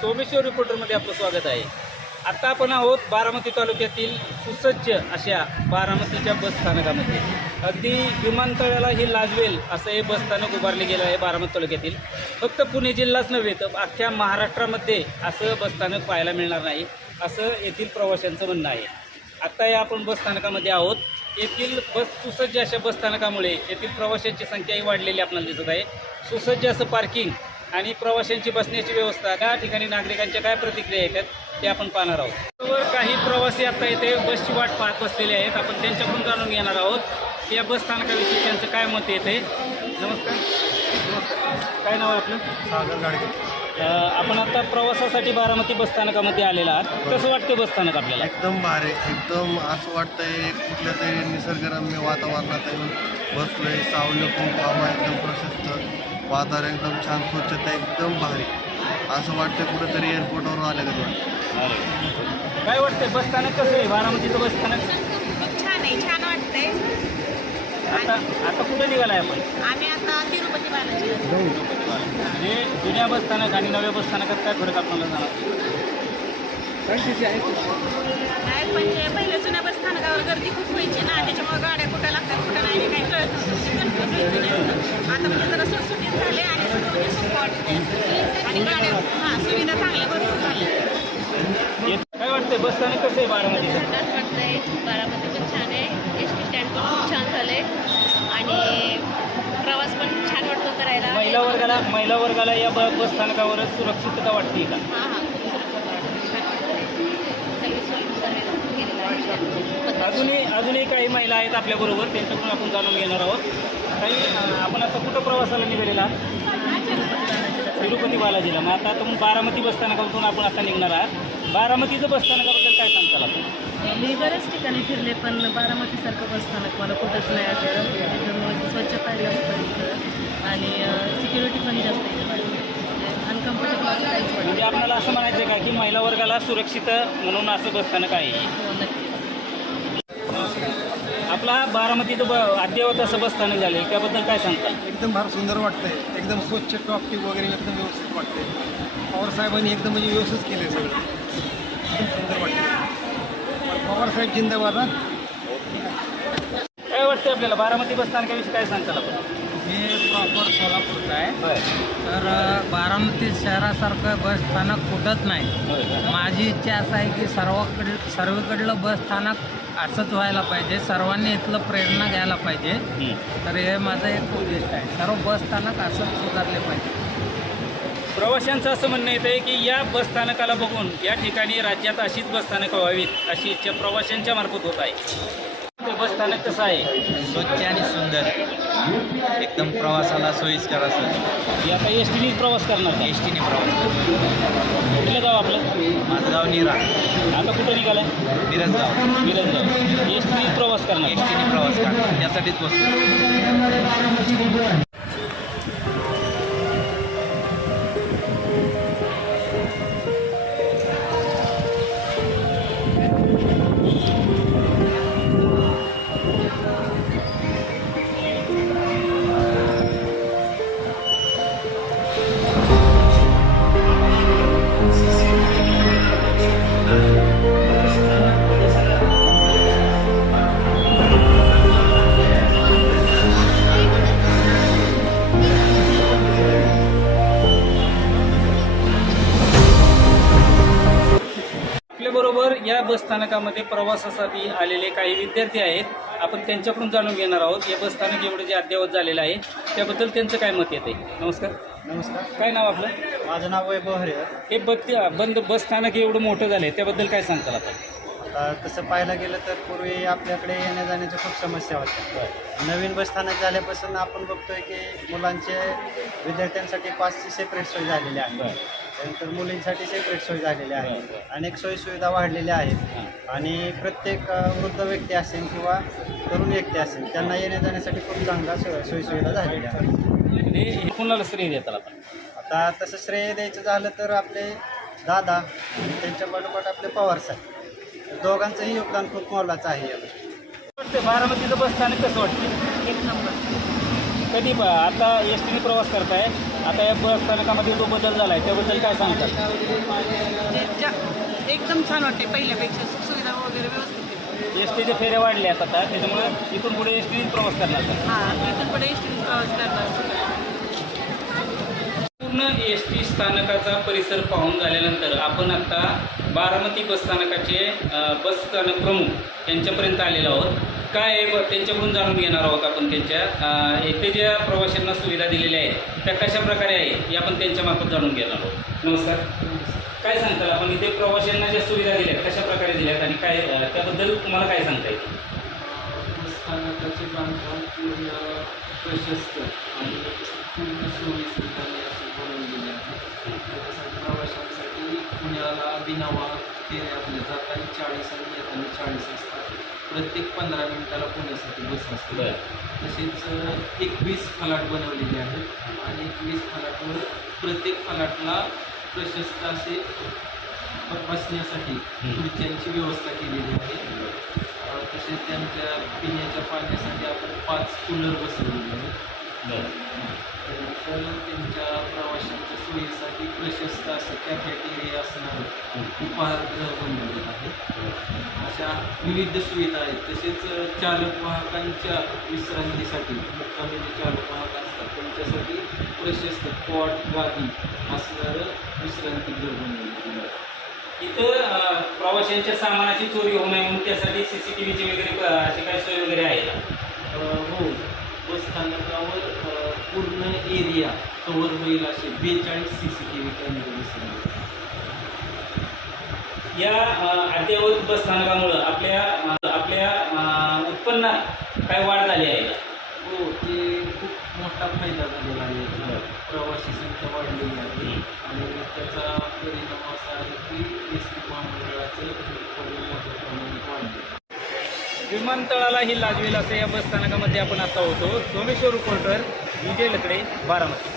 सोमेश्वर रिपोर्टरमध्ये आपलं स्वागत आहे. आता आपण आहोत बारामती तालुक्यातील सुसज्ज अशा बारामतीच्या बस स्थानकामध्ये. अगदी विमानतळाला ही लाजवेल असं हे बस स्थानक उभारले गेलं आहे बारामती तालुक्यातील. फक्त पुणे जिल्हाच नव्हे तर अख्ख्या महाराष्ट्रामध्ये असं बस स्थानक पाहायला मिळणार नाही असं येथील प्रवाशांचं म्हणणं आहे. आत्ता या आपण बस स्थानकामध्ये आहोत. येथील बस सुसज्ज अशा बस स्थानकामुळे येथील प्रवाशांची संख्याही वाढलेली आपल्याला दिसत आहे. सुसज्ज असं पार्किंग आणि प्रवाशांची बसण्याची व्यवस्था त्या ठिकाणी नागरिकांच्या काय प्रतिक्रिया येतात ते आपण पाहणार आहोत. बरोबर काही प्रवासी आता इथे बसची वाट पाहत बसलेले आहेत. आपण त्यांच्याकडून जाणून घेणार आहोत. या बस स्थानकाविषयी त्यांचं काय मत येते? नमस्कार. नमस्कार. काय नाव आहे आपलं? सागर गाडगे. आपण आता प्रवासासाठी बारामती बस स्थानकामध्ये आलेला आहात. कसं वाटतं बस स्थानक आपल्याला? एकदम भारी. एकदम असं वाटतंय कुठल्या तरी निसर्गरम्य वातावरणात येऊन बसलोय. सावलं खूप हवा एकदम प्रशस्त वातावरण एकदम छान स्वच्छता एकदम भारी. असं वाटतं कुठेतरी एअरपोर्टवरून आलं का वाटतं काय वाटतंय? बस स्थानक कसं आहे? बारामतीचं बस स्थानक? खूप छान आहे छान वाटतंय. आता आता कुठे निघालाय आपण? आम्ही आता तिरुपती बालाजीला म्हणजे जुन्या बस स्थानक आणि नव्या बस स्थानकात काय फरक आपल्याला जाणार काय म्हणजे पहिल्या जुन्या बस स्थानकावर गर्दी खूप व्हायची ना त्याच्यामुळे गाड्या कुठं लागतात कुठं नाही हे काही कळत नव्हतं. व्हायचं स्थानक कसं आहे बारामतीचं? संडास वाटतंय. बारामती पण छान आहे. एस टी स्टँड पण खूप छान झालंय. आणि प्रवास पण छान वाटतो करायला. महिला वर्गाला महिला वर्गाला या ब- बस स्थानकावर सुरक्षितता वाटते का? हां हां. खूप सुरक्षित वाटतं. छान वाटतं सगळी सोयीनुसार व्यवस्थित केलेलं आहे छान. अजूनही अजूनही काही महिला आहेत आपल्याबरोबर त्यांच्याकडून आपण जाणून घेणार आहोत. काही अं, आपण आता कुठं प्रवासाला निघालेला? आहात? तिरुपती बालाजीला. मग आता तुम्ही बारामती बस स्थानकातून आपण आता निघणार आहात. बारामतीचं बस स्थानकाबद्दल काय सांगताल आपण? मी बऱ्याच ठिकाणी फिरले पण बारामतीसारखं बसस्थानक मला कुठंच नाही आढळलं त्याच्यामुळे स्वच्छता इथं आणि सिक्युरिटी पण जास्त आहे अनकम्फर्टेबल असं काहीच वाटत म्हणजे आपल्याला असं म्हणायचं आहे का की महिला वर्गाला सुरक्षित म्हणून असं बस स्थानक आहे? हो नक्की. आपला बारामतीचं ब अद्ययावत असं बस स्थानक झालं आहे त्याबद्दल काय सांगताल? एकदम फार सुंदर वाटतंय. एकदम स्वच्छ टॉपटिक वगैरे एकदम व्यवस्थित वाटतंय. पवार साहेबांनी एकदम म्हणजे व्यवस्थित केलं सगळं. वाटतं पवार साहेब जिंदाबाद हा. काय वाटतं आपल्याला? बारामती बस स्थानकाविषयी काय सांगताल आपण? मी प्रॉपर सोलापूरचा आहे. तर बारामती शहरासारखं बस स्थानक कुठंच नाही. माझी इच्छा असं आहे की सर्वकडे सर्वीकडलं बस स्थानक असंच व्हायला पाहिजे. सर्वांनी इथलं प्रेरणा घ्यायला पाहिजे. हं. तर हे माझं एक उद्दिष्ट आहे. सर्व बस स्थानक असंच सुधारले पाहिजे. प्रवाशांचं असं म्हणणं येतं आहे की या बस स्थानकाला बघून या ठिकाणी राज्यात अशीच बस स्थानकं व्हावीत अशी इच्छा प्रवाशांच्या मार्फत होत आहे. ते बस स्थानक कसं आहे? स्वच्छ आणि सुंदर. एकदम प्रवासाला सोयीस्कर असं हे आता एस टीने प्रवास करणार एस टीने प्रवास करतो. कुठलं गाव आपलं? माझं गाव निरा. आता कुठं निघालाय? मिरज गाव मिरज गाव एस टीने प्रवास करणार एस टीने प्रवास करतो त्यासाठीच बसतो आपल्याबरोबर या बस स्थानकामध्ये प्रवासासाठी आलेले काही विद्यार्थी आहेत. आपण त्यांच्याकडून जाणून घेणार आहोत. या बसस्थानक एवढं जे अद्ययावत झालेलं आहे त्याबद्दल त्यांचं काय मत येते नमस्कार. नमस्कार. काय नाव आपलं? माझं नाव वैभव हरे हे बद बंद बस स्थानक एवढं मोठं झालं आहे त्याबद्दल काय सांगताल आपण? आता तसं पाहायला गेलं तर पूर्वी आपल्याकडे येण्या जाण्याच्या खूप समस्या होत्या. नवीन बसस्थानक झाल्यापासून आपण बघतोय की मुलांचे विद्यार्थ्यांसाठी पाचची सेपरेट सोय झालेली आहे त्यानंतर मुलींसाठी सेपरेट सोय झालेली आहे. अनेक सोयीसुविधा वाढलेल्या आहेत. आणि प्रत्येक वृद्ध व्यक्ती असेल किंवा तरुण व्यक्ती असेल त्यांना येण्या जाण्यासाठी खूप चांगला सोय सोयीसुविधा झालेल्या आहेत. कुणाला श्रेय देताल आपण? आता तसं श्रेय द्यायचं झालं तर आपले दादा आणि त्यांच्या पाठोपाठ आपले पवार साहेब. दोघांचंही योगदान खूप मोलाचं आहे. वाटतं बारामतीचं बस स्थानक कसं वाटतं एक नंबर. कधी ब- आता एस टीने प्रवास करताय? आता या बस स्थानकामध्ये जो बदल झाला आहे त्याबद्दल काय सांगतात एकदम छान वाटते पहिल्यापेक्षा सुखसुविधा वगैरे व्यवस्थित. एस टीचे फेऱ्या वाढल्यात आता त्याच्यामुळे इथून पुढे एस टी प्रवास करणार? हा इथून पुढे एस टी प्रवास करणार पूर्ण एस टी स्थानकाचा परिसर पाहून झाल्यानंतर आपण आत्ता बारामती बस स्थानकाचे बस स्थानक प्रमुख यांच्यापर्यंत आलेलो आहोत. काय आहे ब- त्यांच्याकडून जाणून घेणार आहोत आपण त्यांच्या इथे येथे ज्या प्रवाशांना सुविधा दिलेल्या आहेत त्या कशा प्रकारे आहे हे आपण त्यांच्यामार्फत जाणून घेणार आहोत. नमस्कार. काय सांगताल आपण इथे प्रवाशांना ज्या सुविधा दिल्यात कशा प्रकारे दिल्यात आणि काय त्याबद्दल तुम्हाला काय सांगता येईल? स्थानकाचे बांधकाम प्रशस्त आणि पूर्ण सोयीसुविधाने असे आहे त्याच्यासाठी प्रवाशांसाठी पुण्याला बिनावा ते आपल्या जाताना चाळीस आणि येताना चाळीस असतात. प्रत्येक पंधरा मिनिटाला पुण्यासाठी बस असते. तसेच एकवीस फलाट बनवलेले आहेत आणि एकवीस फलाटवर प्रत्येक फलाटला प्रशस्त असे बसण्यासाठी खुर्च्यांची व्यवस्था केलेली आहे. तसेच त्यांच्या पिण्याच्या पाण्यासाठी आपण पाच कूलर बसवलेले आहेत. त्यानंतर सोयीसाठी प्रशस्त असं कॅफेटेरिया असणारं उपाहारगृह बनवलेलं आहे. अशा विविध सुविधा आहेत. तसेच चालक वाहकांच्या विश्रांतीसाठी मुक्कामी जे चालक वाहक असतात त्यांच्यासाठी प्रशस्त पॉट गादी असणारं विश्रांतीगृह बनवलेलं आहे. इथं प्रवाशांच्या सामानाची चोरी होऊ नये म्हणून त्यासाठी सी सी टी व्हीची वगैरे अशी काही सोय वगैरे आहे का? हो. बस स्थानकावर अ, पूर्ण एरिया कव्हर होईल असे बेचाळीस सी सी टी व्ही कॅमेरे बसवले या अद्ययावत बस स्थानकामुळं आपल्या आपल्या उत्पन्नात काय वाढ झाली आहे? हो ते खूप मोठा फायदा झालेला आहे. प्रवासी संख्या वाढलेली आहे आणि त्याचा परिणाम असा आहे की एस टी महामंडळाचं उत्पन्न मोठ्या प्रमाणात वाढले विमानतळाला ही लाजवेल असं या बस स्थानकामध्ये आपण आता होतो. सोमेश्वर रिपोर्टर विजय लकडे बारामती.